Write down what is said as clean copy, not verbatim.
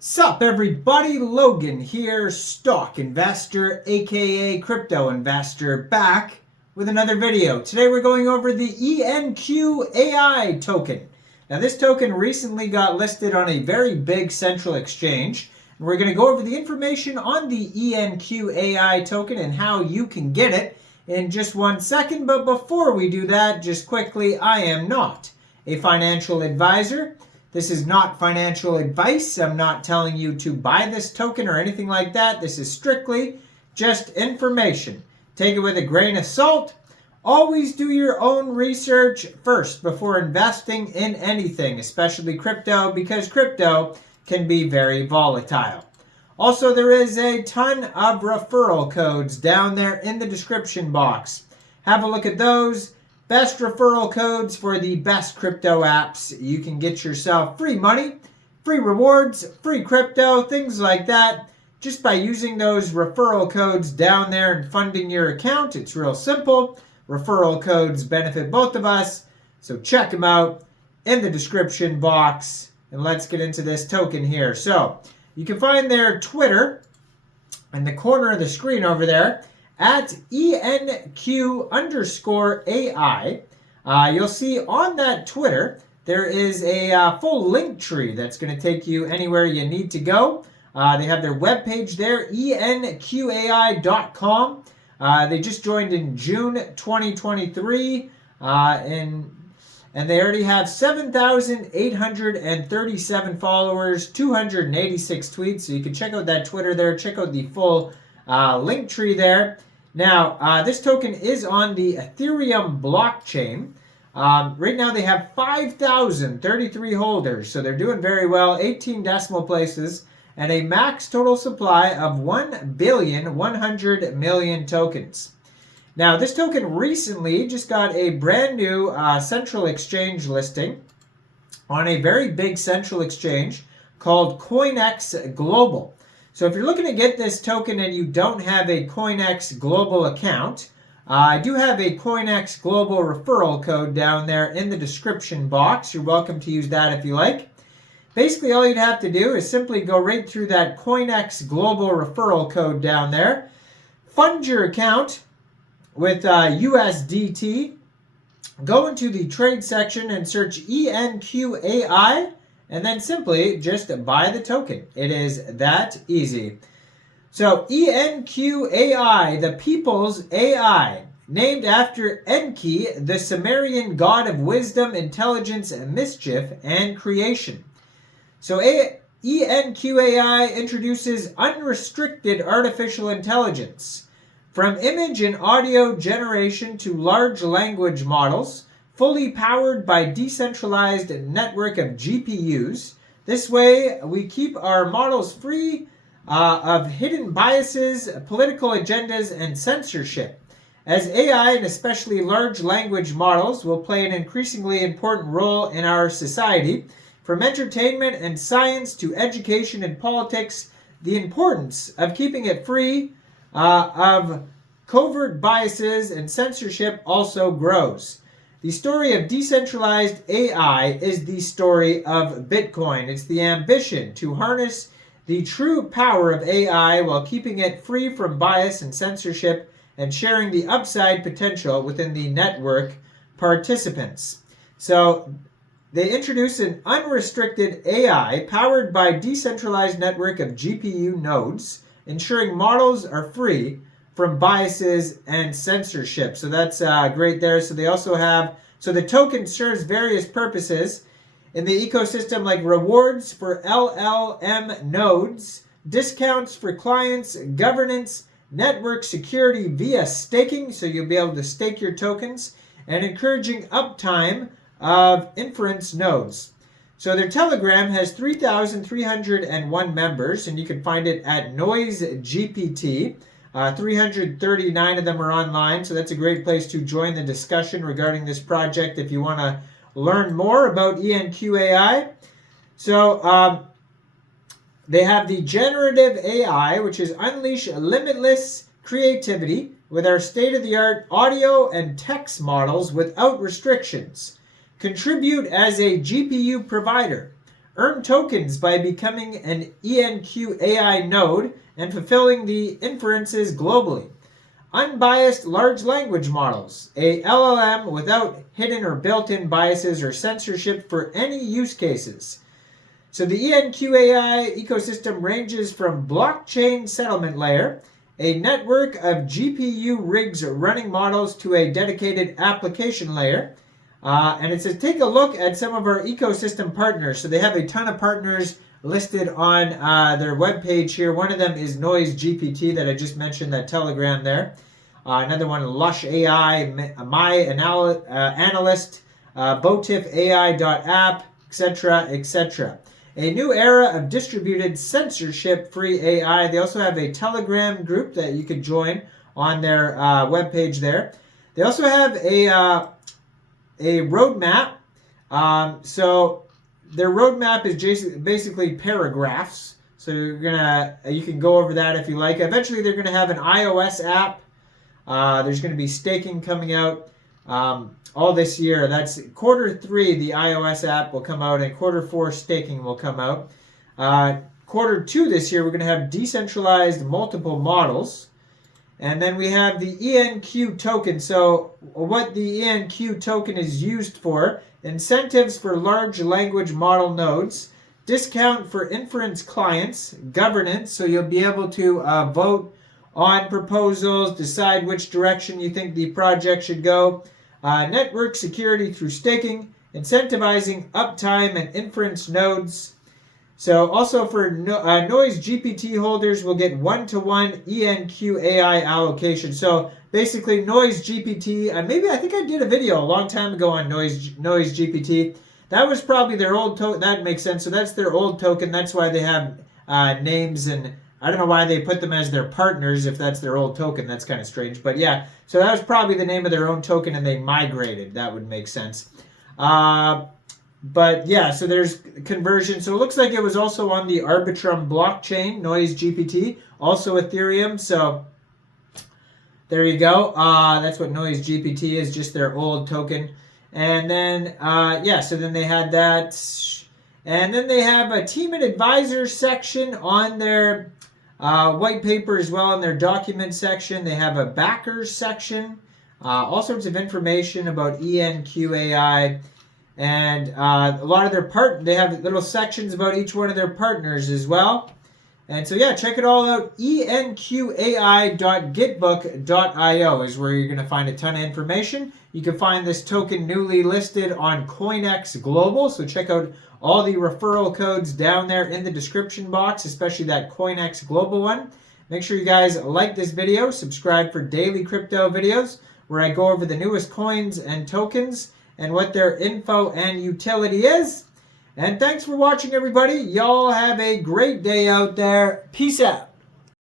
Sup everybody, Logan here, stock investor aka crypto investor, back with another video. Today we're going over the Enqai token. Now this token recently got listed on a very big central exchange. And we're going to go over the information on the Enqai token and how you can get it in just 1 second. But before we do that, just quickly, I am not a financial advisor. This is not financial advice. I'm not telling you to buy this token or anything like that. This is strictly just information. Take it with a grain of salt. Always do your own research first before investing in anything, especially crypto, because crypto can be very volatile. Also, there is a ton of referral codes down there in the description box. Have a look at those. Best referral codes for the best crypto apps. You can get yourself free money, free rewards, free crypto, things like that, just by using those referral codes down there and funding your account. It's real simple. Referral codes benefit both of us, so check them out in the description box. And let's get into this token here. So you can find their Twitter in the corner of the screen over there, at ENQ_AI. You'll see on that Twitter, there is a full link tree that's going to take you anywhere you need to go. They have their webpage there, enqai.com. They just joined in June 2023, and they already have 7,837 followers, 286 tweets. So you can check out that Twitter there. Check out the full link tree there. Now, this token is on the Ethereum blockchain. Right now they have 5,033 holders, so they're doing very well, 18 decimal places, and a max total supply of 1,100,000,000 tokens. Now, this token recently just got a brand new central exchange listing on a very big central exchange called Coinex Global. So if you're looking to get this token and you don't have a Coinex Global account, I do have a Coinex Global referral code down there in the description box. You're welcome to use that if you like. Basically, all you'd have to do is simply go right through that Coinex Global referral code down there, fund your account with USDT, go into the trade section and search ENQAI, and then simply just buy the token. It is that easy. So Enqai, the people's AI, named after Enki, the Sumerian god of wisdom, intelligence, mischief, and creation. So Enqai introduces unrestricted artificial intelligence. From image and audio generation to large language models, fully powered by decentralized network of GPUs. This way, we keep our models free of hidden biases, political agendas, and censorship. As AI, and especially large language models, will play an increasingly important role in our society, from entertainment and science to education and politics, the importance of keeping it free of covert biases and censorship also grows. The story of decentralized AI is the story of Bitcoin. It's the ambition to harness the true power of AI while keeping it free from bias and censorship and sharing the upside potential within the network participants. So they introduce an unrestricted AI powered by decentralized network of GPU nodes, ensuring models are free from biases and censorship. So that's great there. So they also have, so the token serves various purposes in the ecosystem, like rewards for LLM nodes, discounts for clients, governance, network security via staking, so you'll be able to stake your tokens, and encouraging uptime of inference nodes. So their Telegram has 3,301 members, and you can find it at Noise GPT. 339 of them are online, so that's a great place to join the discussion regarding this project if you want to learn more about Enqai. So they have the generative AI, which is unleash limitless creativity with our state-of-the-art audio and text models without restrictions. Contribute as a GPU provider. earn tokens by becoming an ENQ AI node and fulfilling the inferences globally. Unbiased large language models, a LLM without hidden or built-in biases or censorship for any use cases. So the ENQ AI ecosystem ranges from blockchain settlement layer, a network of GPU rigs running models, to a dedicated application layer. And it says take a look at some of our ecosystem partners. So they have a ton of partners listed on their webpage here. One of them is Noise GPT that I just mentioned, that Telegram there. Another one, Lush AI, My Analyst, BotifAI.app, etc., etc. A new era of distributed censorship-free AI. They also have a Telegram group that you could join on their webpage there. They also have a roadmap. So their roadmap is basically paragraphs. So you can go over that if you like. Eventually, they're gonna have an iOS app. There's gonna be staking coming out all this year. That's Q3. The iOS app will come out, and Q4 staking will come out. Q2 this year, we're gonna have decentralized multiple models. And then we have the ENQ token. So what the ENQ token is used for: incentives for large language model nodes, discount for inference clients, governance, so you'll be able to vote on proposals, decide which direction you think the project should go, network security through staking, incentivizing uptime and inference nodes. So also for Noise GPT holders will get one-to-one ENQ AI allocation. So basically Noise GPT, I think I did a video a long time ago on Noise GPT. That was probably their old token. That makes sense. So that's their old token. That's why they have names, and I don't know why they put them as their partners if that's their old token. That's kind of strange. But yeah, so that was probably the name of their own token, and they migrated. That would make sense. But yeah, so there's conversion. So it looks like it was also on the Arbitrum blockchain, Noise GPT, also Ethereum. So there you go. That's what Noise GPT is, just their old token. And then, so then they had that. And then they have a team and advisor section on their white paper as well, in their document section. They have a backers section, all sorts of information about ENQ AI. And a lot of their they have little sections about each one of their partners as well. And so yeah, check it all out. enqai.gitbook.io is where you're going to find a ton of information. You can find this token newly listed on Coinex Global. So check out all the referral codes down there in the description box, especially that Coinex Global one. Make sure you guys like this video, subscribe for daily crypto videos where I go over the newest coins and tokens and what their info and utility is. And thanks for watching, everybody. Y'all have a great day out there. Peace out.